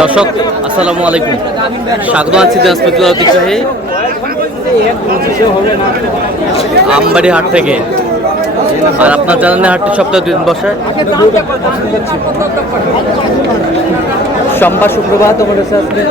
দর্শক আসসালামু আলাইকুম, স্বাগত আছি দিনাজপুর ঐতিহ্যবাহী আমবাড়ি হাট থেকে। আর আপনার জানেন হাটটি সপ্তাহে 2 দিন বসে, সোমবার শুক্রবার। তোমার আজকে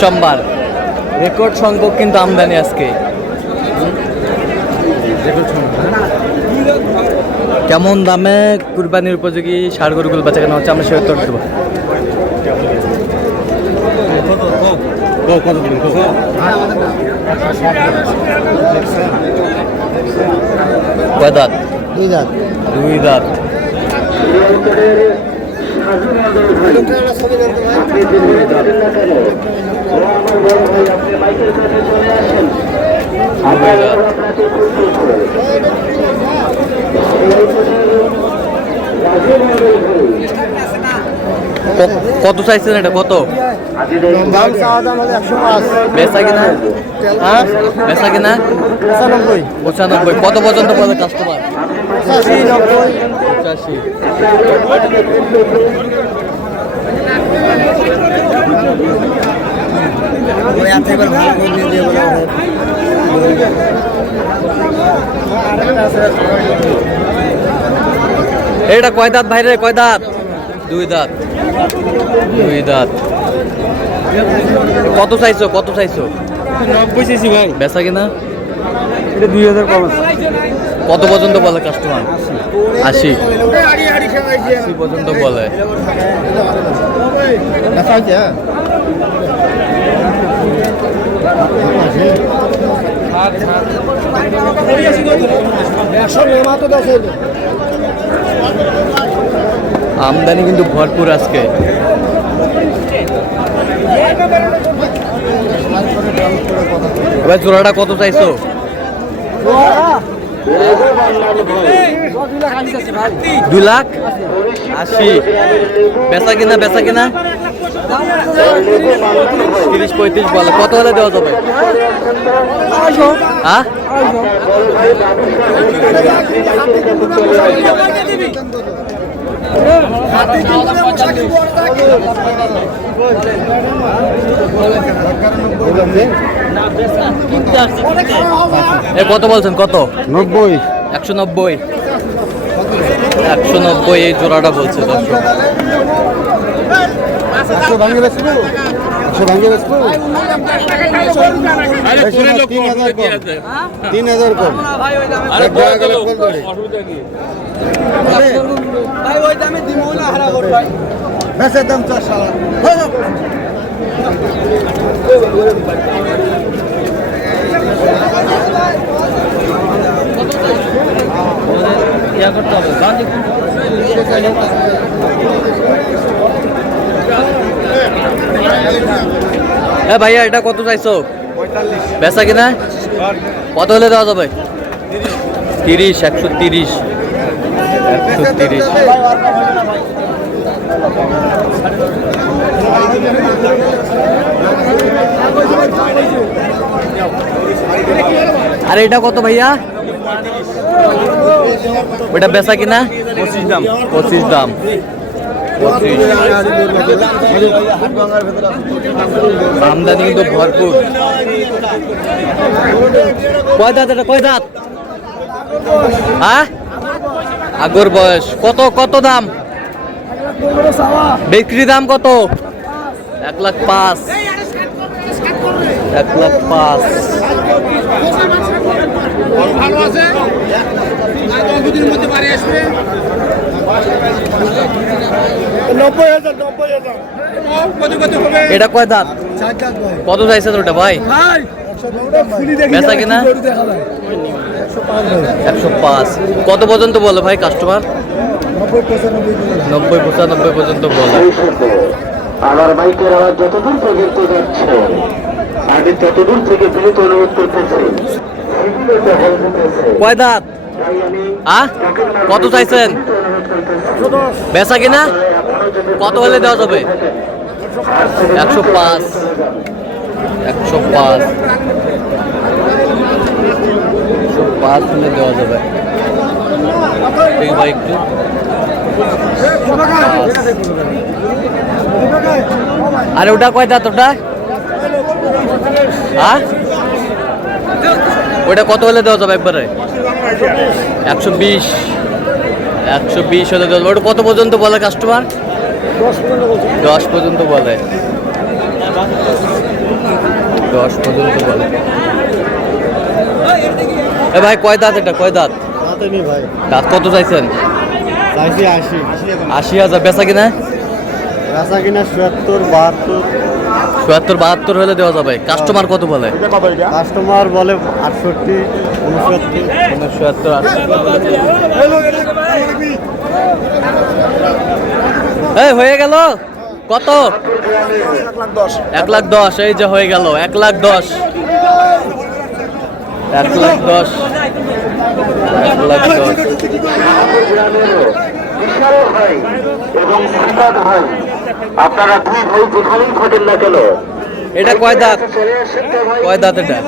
সোমবার রেকর্ড সংখ্যক কিন্তু আমদানি আজকে। কেমন দামে কুরবানির উপযোগী ষাঁড় গরুগুলো বেচা কেনা হচ্ছে আমরা সে উত্তর দেবো। কয় দাঁত? 2 দাঁত। 2 দাঁত। কত চাইছেন এটা? কত দাম চাওয়া দাম হলো 105। বেচা কিনা? হ্যাঁ, বেচা কিনা 95। 95। কত পর্যন্ত পড়ে কাস্টমার? 85, 90, 85। এটা কয় দাঁত ভাই রে? কয় দাঁত? 2 দাঁত। 2 দাঁত। কত চাইছো? কত চাইছো? 90 চাইছি ভাই। বেচা কিনা? এটা 2000 কম আছে। কত পর্যন্ত বলে কাস্টমার? 80। 80 পর্যন্ত বলে। আমদানি কিন্তু ভরপুর আজকে। এবার জোড়াটা কত চাইছো? 2,80,000। বেচা কিনা? বেচা কিনা 30-35 বলে। কত হলে দেওয়া যাবে? হ্যাঁ, কত বলছেন? কত? 90। 190। 190 এই জোড়াটা বলছে দর্শক। 100 ভাঙে বেচবো। 100 ভাঙে বেচবো। 3000 কম। আরে বড় গেলে ফোন করে। ভাই ওই দামে দিমু না হারা কর ভাই। বেচে দাম 400। ইয়া করতে হবে। ভাইয়া এটা কত চাইছো? 45। বেচা কিনা? কত হলে দেওয়া যাবে? 30। 130। 130। আরে এটা কত ভাইয়া? ওটা বেচা কিনা? 25 দাম। 25 দাম। 25। আমদানি কিন্তু ভরপুর। কয় দাঁত এটা? কয় দাঁত? হ্যাঁ, আগর বয়স। কত? কত দাম? বিক্রি দাম কত? 1,05,000। 1,05,000। ভালো আছে, দুদিনের মধ্যে বাড়ি আসবে। 90,000। এটা কয় দাঁত? কত চাইছেন ওটা ভাই? বেচা কিনা? 105। কত পর্যন্ত বলে ভাই কাস্টমার? 90-95 পর্যন্ত বলে। আমার বাইকের আওয়াজ যতদূর পর্যন্ত যাচ্ছে আমি ততদূর থেকে বিনীত অনুরোধ করতেছি। কয় দাঁত? কত চাইছেন? বেচা কিনা? কত হলে দেওয়া যাবে? 105। 105। 105 হলে দেওয়া যাবে। এই ভাই একটু আরে ওটা কয় দাঁত ওটা? হ্যাঁ, ওটা কত হলে দেওয়া যাবে একবারে? 120 হলে দেওয়া যাবে। ওটা কত পর্যন্ত বলে কাস্টমার? 10 পর্যন্ত বলে। 10 পর্যন্ত বলে। এ ভাই কয় দাঁত এটা, কয় দাঁত? ভাই দাঁত কত চাইছেন? চাইছি 80,000। বেচা কিনা? রাসা কিনা ৭৭ ৭২। 72 হলে দেওয়া যাবে। কাস্টমার কত বলে? কাস্টমার বলে ৬৮ ৬৯। 69 এই হয়ে গেল কত? 1,10,000। এই যে হয়ে গেল 1,10,000। 1,10,000। 1,10,000। বিশাল ভাই এবং সিকাত ভাই, আপনারা দুই ভাই যেখানেই ঘটেন না কেন, এটা কয় দাঁত? চলে আসেন তো ভাই। কয় দাঁত এটা?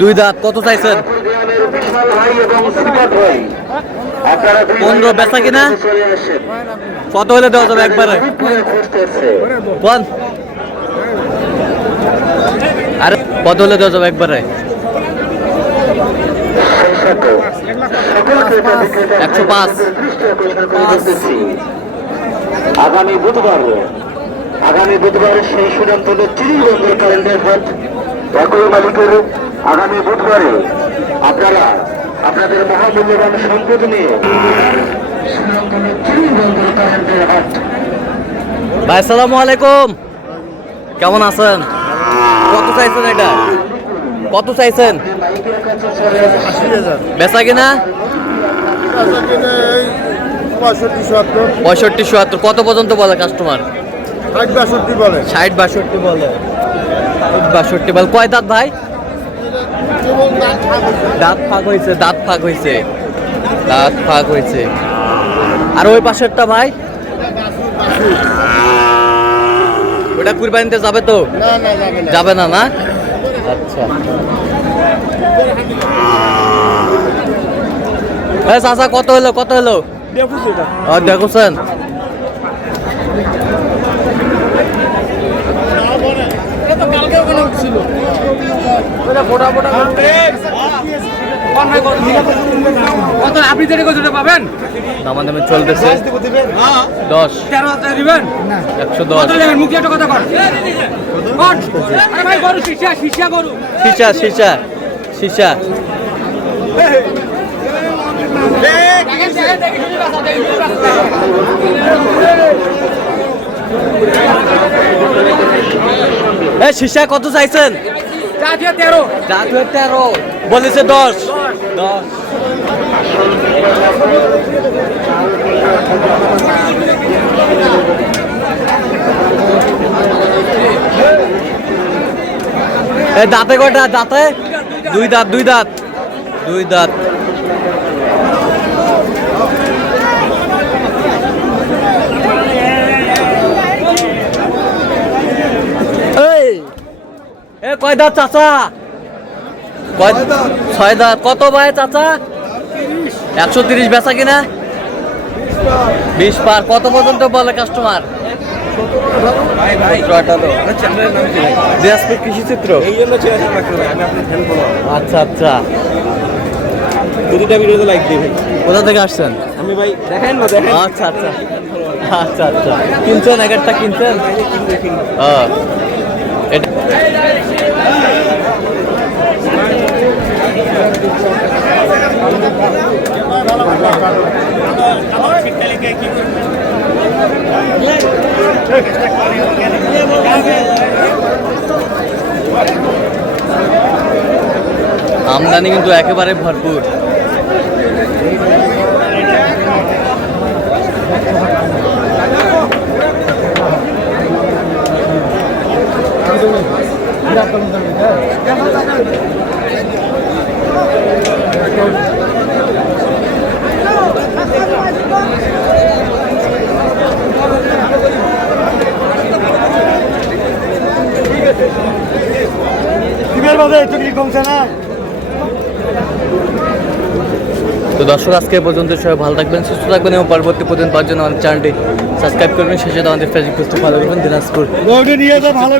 2 দাঁত। কত চাইছেন? গ্রামের বিশাল ভাই এবং সিকাত ভাই, আপনারা দুই 15 বেচা কিনা? চলে আসেন। কত হলে দেওয়া যাবে একবারে? খুঁজতেছে কোন আরে কত হলে দেওয়া যাবে একবারে? 105। আগামী বুধবার সেই চূড়ান্ত চিরিবন্দর কারেন্টের হাট একই মালিকের আগামী বুধবারে আপনারা আপনাদের মহামূল্যবান সম্পদ নিয়ে চিরিবন্দর কারেন্টের হাট। ভাই আসসালামু আলাইকুম, কেমন আছেন? কত চাইছেন এটা? কত চাইছেন? বেচা কিনা? 65 ৭০। কত পর্যন্ত বলে কাস্টমার? ৬০ বলে। 60 62 বলে। 62 বলে। কয় দাঁত ভাই? দাঁত ফাঁক হয়েছে। আর ওই পাশেরটা ভাই? ওটা কুরবানিতে যাবে তো? যাবে না না? আচ্ছা। চাচা কত হলো? দেখুছেন? আপনি যেটা কত পাবেন? দামাদামি চলতেছে। 10 13,000 দিবেন? 110। মুখে একটা কথা কর। ভাই গরু শিশা গরু। সীসা। সীসা কত চাইছেন? 13 বলেছে 10। দাঁতে কয়টা? দাঁতে 2 দাঁত। কয় দাঁত চাচা? 6 দাঁত। কত ভাই চাচা? 130। বেচা কিনা? 20 পার। কত পর্যন্ত বলে কাস্টমার? দিনাজপুর কৃষি চিত্র। আচ্ছা। প্রতিটা ভিডিওতে লাইক দিবেন। কোথা থেকে আসছেন? আমি ভাই দেখেন। আচ্ছা। কিনছেন? এক একটা কিনছেন? আমদানি কিন্তু একেবারে ভরপুর। তো দর্শক আজকে এই পর্যন্ত সবাই ভালো থাকবেন, সুস্থ থাকবেন এবং পরবর্তী প্রতিদিন পাওয়ার জন্য আমাদের চ্যানেলটি সাবস্ক্রাইব করবেন। শেষে আমাদের ফেসবুক পেজটি ফলো করবেন। দিনাজপুর নিয়ে যা ভালো